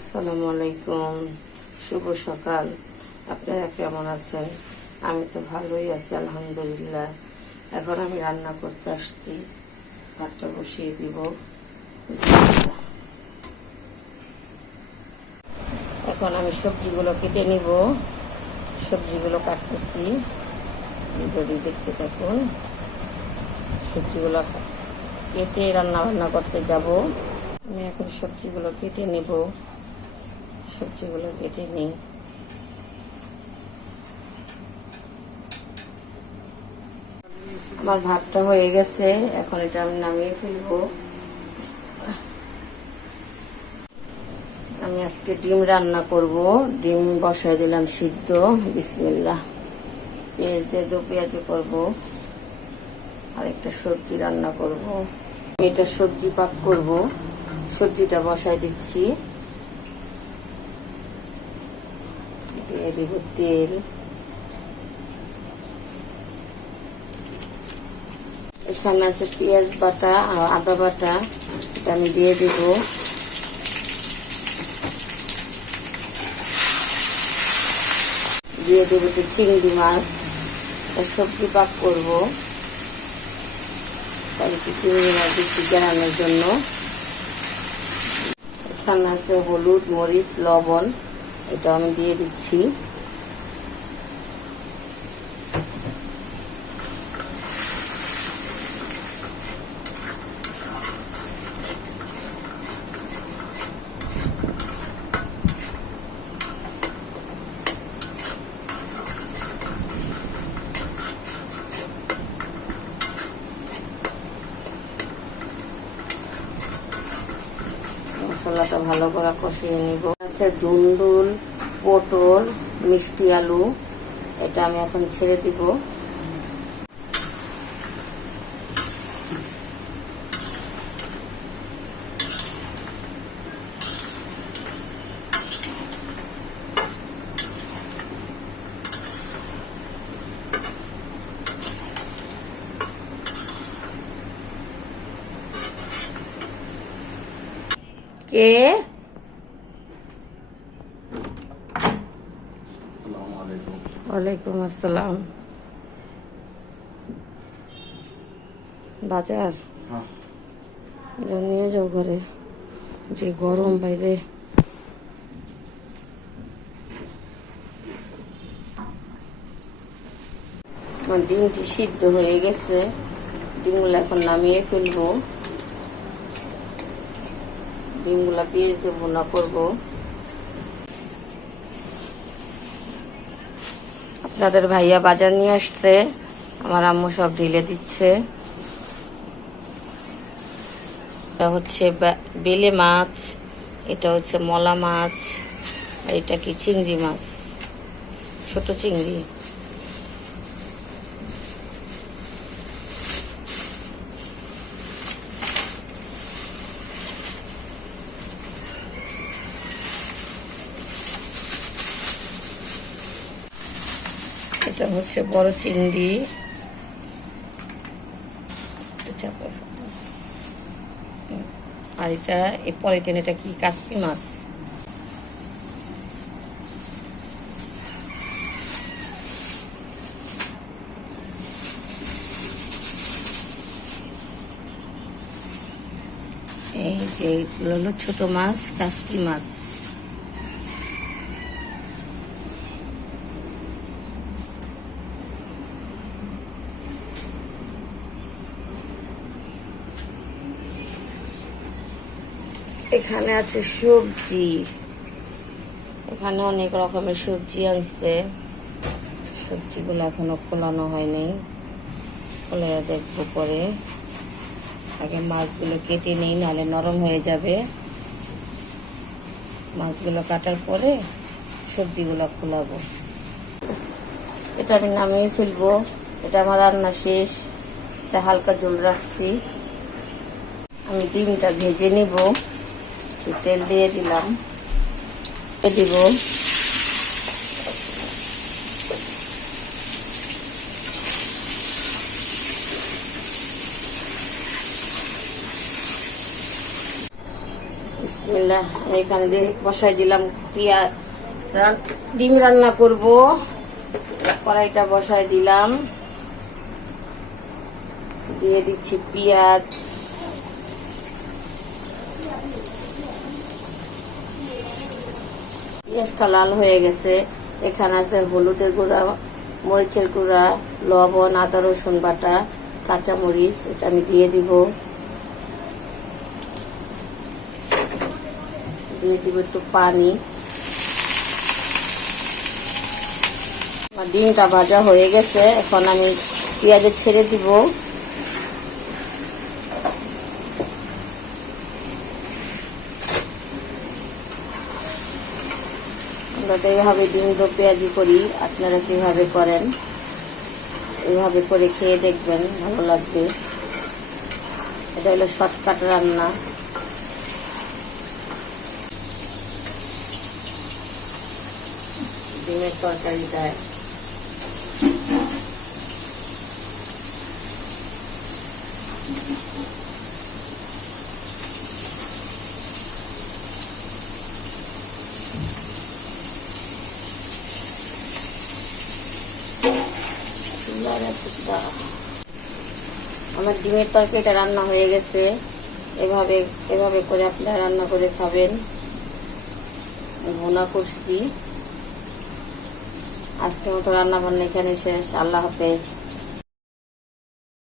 আসসালামু আলাইকুম, শুভ সকাল। আপনারা কেমন আছেন? আমি তো ভালোই আছি আলহামদুলিল্লাহ। এখন আমি রান্না করতে আসছি, ভাতটা বসিয়ে দিব। এখন আমি সবজিগুলো কেটে নিব, সবজিগুলো কাটতেছি, যদি দেখতে থাকুন। সবজিগুলো কেটে রান্না করতে যাব। আমি এখন সবজিগুলো কেটে নেব, সবজিগুলো কেটে নিই। আমার ভাতটা হয়ে গেছে, এখন এটা আমি নামিয়ে ফেলবো। আমি আজকে ডিম রান্না করব। ডিম বসাই দিলাম সিদ্ধ। বিসমিল্লাহ। পেঁয়াজ দিয়ে দো পেঁয়াজি করব, আর একটা সবজি রান্না করব। এটা সবজি পাক করব, সবজিটা বসাই দিচ্ছি। দিয়ে দিব তেল। এখানে আছে পেঁয়াজ বাটা আর আদা বাটা, এটা আমি দিয়ে দিব। দিয়ে দেবো একটু চিংড়ি মাছ, সবজি পাক করব। তাহলে একটু চিংড়ি মাছ দিচ্ছি জানানোর জন্য। এখানে আছে হলুদ, মরিচ, লবণ, এটা আমি দিয়ে দিচ্ছি। মশলাটা ভালো করে কষিয়ে নিব। আছে দুন্দুল, পটল, মিষ্টি আলু, এটা আমি এখন ছেড়ে দিব। কে ওয়ালাইকুম আসসালাম। বাজার নিয়ে যাও ঘরে, যে গরম বাইরে। আমার ডিমটি সিদ্ধ হয়ে গেছে, ডিমগুলো এখন নামিয়ে ফেলবো। ডিমগুলা পেঁয়াজ দিয়ে ভুনা করব। আপনাদের ভাইয়া বাজার নিয়ে আসছে, আমার আম্মু সব ঢেলে দিচ্ছে। এটা হচ্ছে বেলে মাছ, এটা হচ্ছে মলা মাছ, আর এটা কি চিংড়ি মাছ, ছোট চিংড়ি। এটা হচ্ছে বড় চিংড়ি। আর এটা এই পলিথিন, এটা কি কাসকি মাছ। এই যে এগুলো হলো ছোট মাছ, কাসকি মাছ। এখানে আছে সবজি, এখানে অনেক রকমের সবজি আনছে। সবজিগুলো এখনো খোলানো হয়নি, খুলে দেখবো পরে। আগে মাছগুলো কেটে নিই, নাহলে নরম হয়ে যাবে। মাছগুলো কাটার পরে সবজিগুলো খোলাবো। এটা আমি নামিয়ে ফেলবো। এটা আমার রান্না শেষ, এটা হালকা ঝোল রাখছি। আমি ডিমটা ভেজে নিব, তেল দিয়ে দিলাম, দিব। বিসমিল্লাহ, আমি এখানে বসাই দিলাম পেঁয়াজ, ডিম রান্না করব। কড়াইটা বসাই দিলাম, দিয়ে দিচ্ছি পেঁয়াজ, পেঁয়াজটা লাল হয়ে গেছে। এখানে আছে হলুদের গুঁড়া, মরিচের গুঁড়া, লবণ, আদা রসুন বাটা, কাঁচামরিচ, এটা আমি দিয়ে দিব। দিয়ে দিব একটু পানি। আমার ডিমটা ভাজা হয়ে গেছে, এখন আমি পেঁয়াজে ছেড়ে দিব। আমরা তো এইভাবে ডিম তো পেঁয়াজি করি, আপনারা কিভাবে করেন এইভাবে করে খেয়ে দেখবেন, ভালো লাগবে। এটা হলো শর্টকাট রান্না। ডিমের তরকারিটা আমার ডিমের তরকারিটা রান্না হয়ে গেছে। এভাবে এভাবে করে আপনারা রান্না করে খাবেন। ভুনা করছি। আজকের মতো রান্না বান্না এখানে শেষ। আল্লাহ হাফেজ।